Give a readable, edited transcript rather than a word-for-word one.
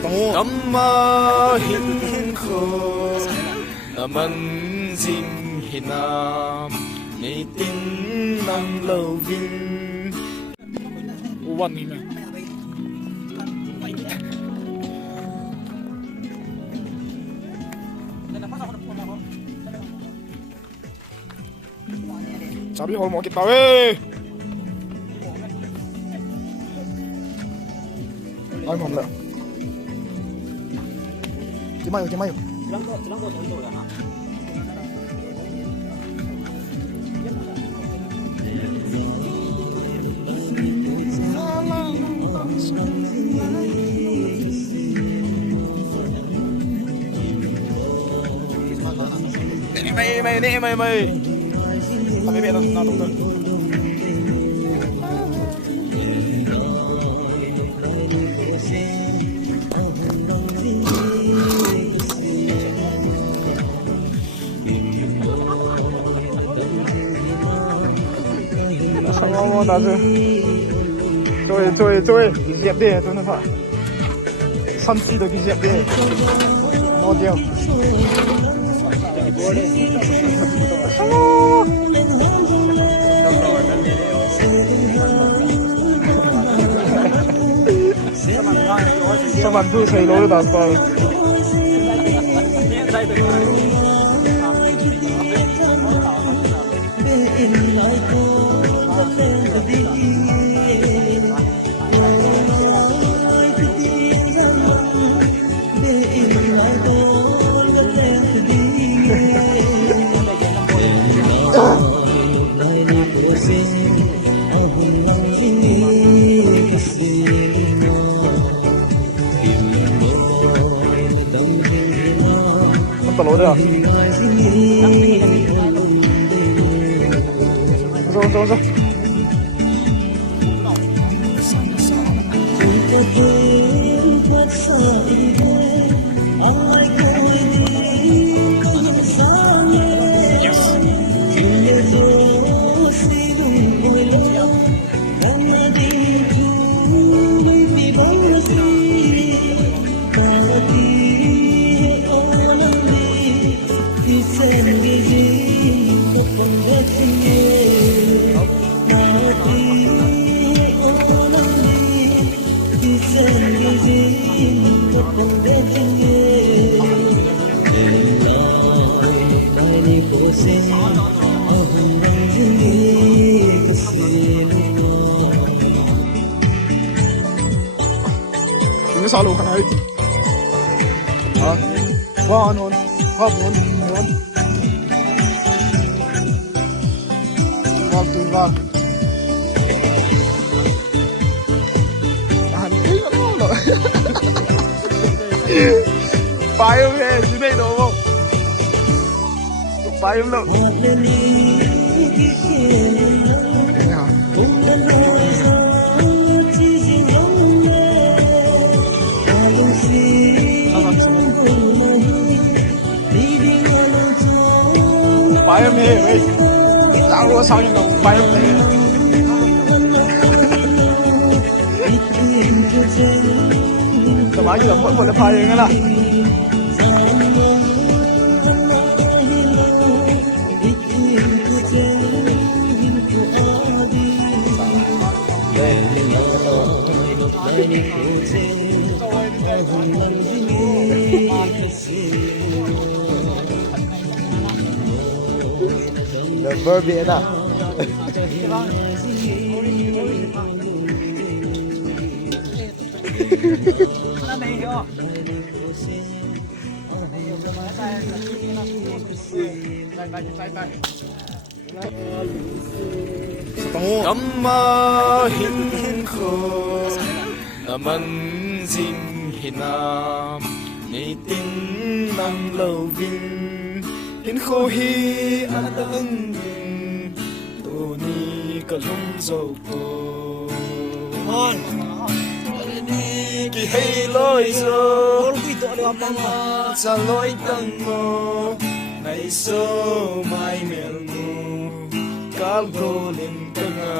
Kamma hin kho aman jing hinam ni tin nang lo vin one ni Sabi hol mo kita Ay mom la Chỉ mayo mày Tapi biết đâu nào tụi Sao đã rồi cái dẹp đi tôi nói phải săn chi được cái dẹp đi nó tiêu sao bạn thu thấy lối đó coi Không lỗi được rồi Ini selalu kan ay. Wah, non. Waktu ba. Hindi ano lo. Payung eh, sini dong. Payung lo. Payung eh, tao lo sao nhưng mà payung này. Tao nói là mỗi một là payung cái nào. The verbiage à? Kamma hin kho aman jing hinam ni tin nang lo vin hin kho hi adang vin tu ni ka lum zo ko hon ni ki hei loi zo ki to le pa ma sa loi tang mo nai so mai mel mu kal go lim tanga